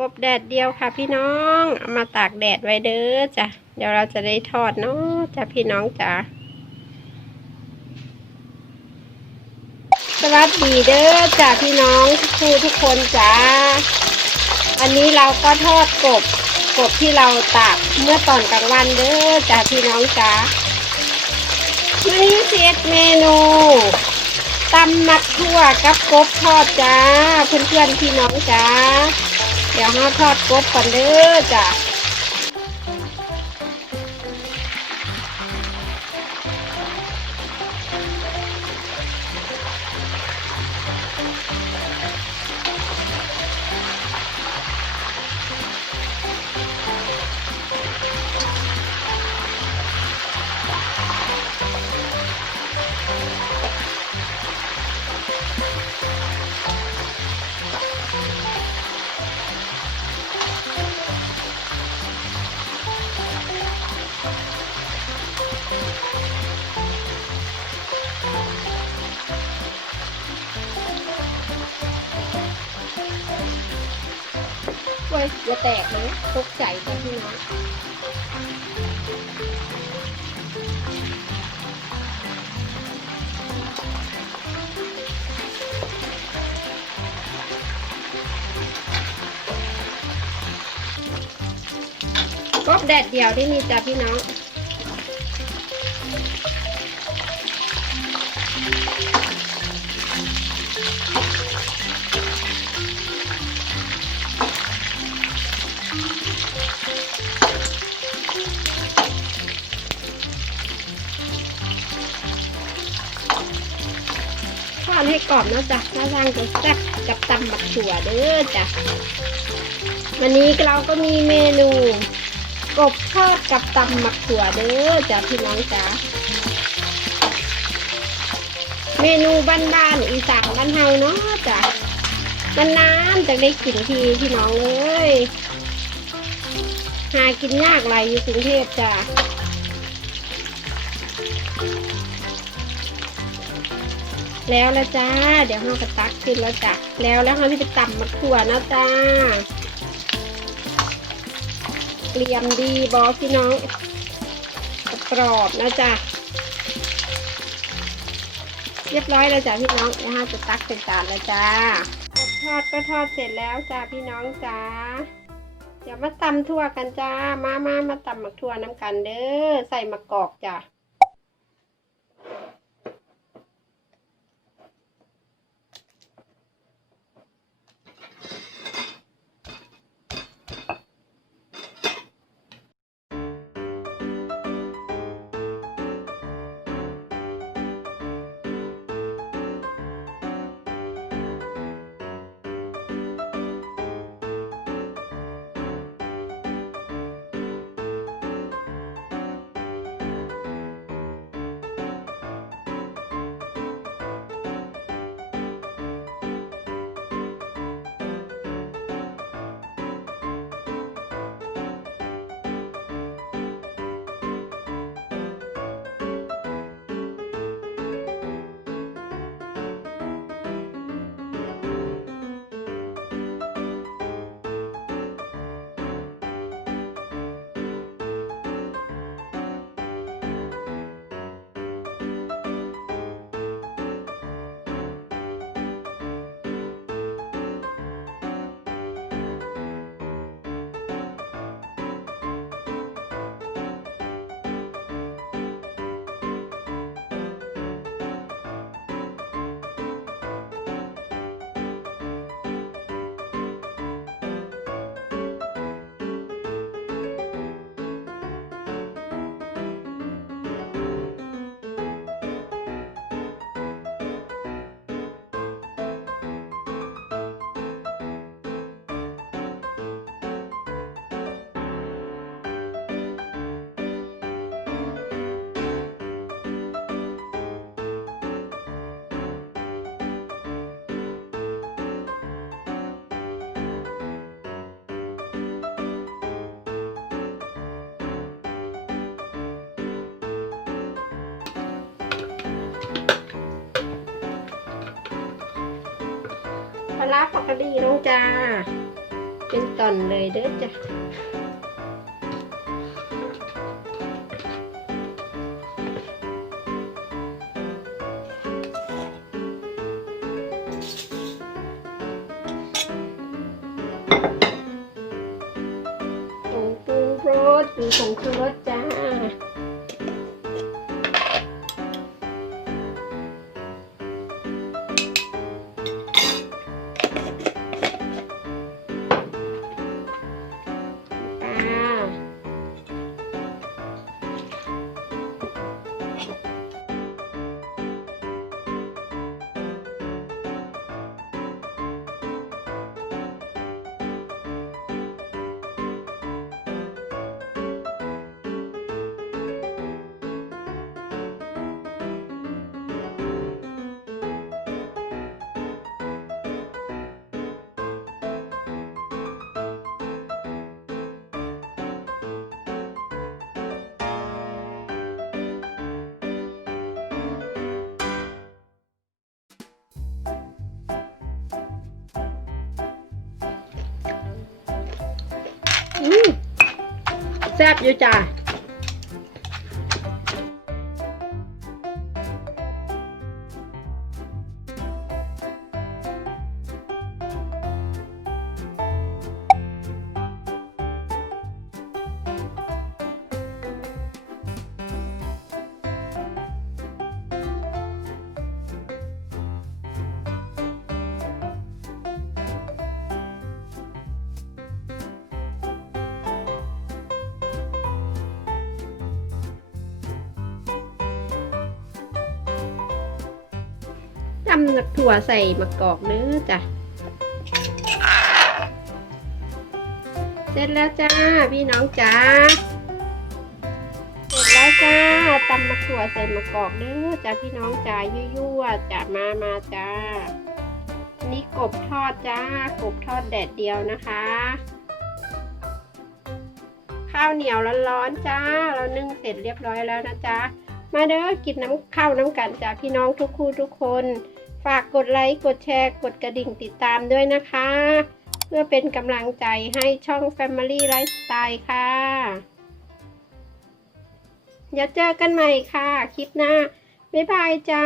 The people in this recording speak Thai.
กบแดดเดียวค่ะพี่น้อง เอามาตากแดดไว้เด้อจ้ะ เดี๋ยวเราจะได้ทอดเนาะจ้ะพี่น้องจ้ะ สวัสดีเด้อจ้ะพี่น้องทุกคู่ทุกคนจ้าอันนี้เราก็ทอดกบ กบที่เราตากเมื่อตอนกลางวันเด้อจ้ะพี่น้องจ้าวันนี้เซตเมนูตำมักทั่วกับกบทอดจ้า เพื่อนๆพี่น้องจ้า เดี๋ยวเราทอดกบก่อนเด้อจ้ะ เว้ยอย่าแตกนะตกใจจ้ะพี่น้องกบแดดเดียวที่นี่จ้ะพี่น้อง อดให้กรอบนะจ๊ะน้าร่างจะแซ่บกับตำบักถั่วเด้อจ้ะวันนี้เราก็มีเมนูกบทอดกับตำบักถั่วเด้อจ้ะพี่น้องจ้ะเมนูบ้านๆอีสานบ้านเฮาเนาะจ้ะมันานๆจะได้กินทีพี่น้องเลยหากินยากไรอยู่กรุงเทพจ้ะ แล้วละจ้า เดี๋ยวเราก็ตักขึ้นแล้วจ้ะแล้วแล้วเราจะตำมะขั่วนะจ้าเกรียมดีบอพี่น้องกรอบนะจ้ะเรียบร้อยแล้วจ้ะพี่น้องเดี๋ยวเราจะตักเป็นจานแล้วจ้าทอดก็ทอดเสร็จแล้วจ้าพี่น้องจ้าเดี๋ยวมาตำทั่วกันจ้า มามามาตำมักทั่วน้ำกันเด้อใส่มะกอกจ้ะ ปลาปกติน้องจ้า เป็นตอนเลยเด้อจ้ะผงปรุงรสหรือผงชูรสจ้า แซ่บอยู่จ้าำถั่วใส่มะกอกเนื้อจ้ะ เสร็จแล้วจ้า พี่น้องจ้า เสร็จแล้วจ้าตำมะถั่วใส่มะกอกเด้อจ้าพี่น้องจ้ายั่วๆจ้ามามาจ้านี่กบทอดจ้า กบทอดแดดเดียวนะคะ ข้าวเหนียวร้อนๆจ้า เรานึ่งเสร็จเรียบร้อยแล้วนะจ๊ะมาเด้อกินน้ำข้าวน้ำกันจ้าพี่น้องทุกคู่ทุกคน ฝากกดไลค์กดแชร์กดกระดิ่งติดตามด้วยนะคะ เพื่อเป็นกำลังใจให้ช่อง Family Lifestyle ค่ะอย่าเจอกันใหม่ค่ะ คลิปหน้า บ๊ายบายจ้า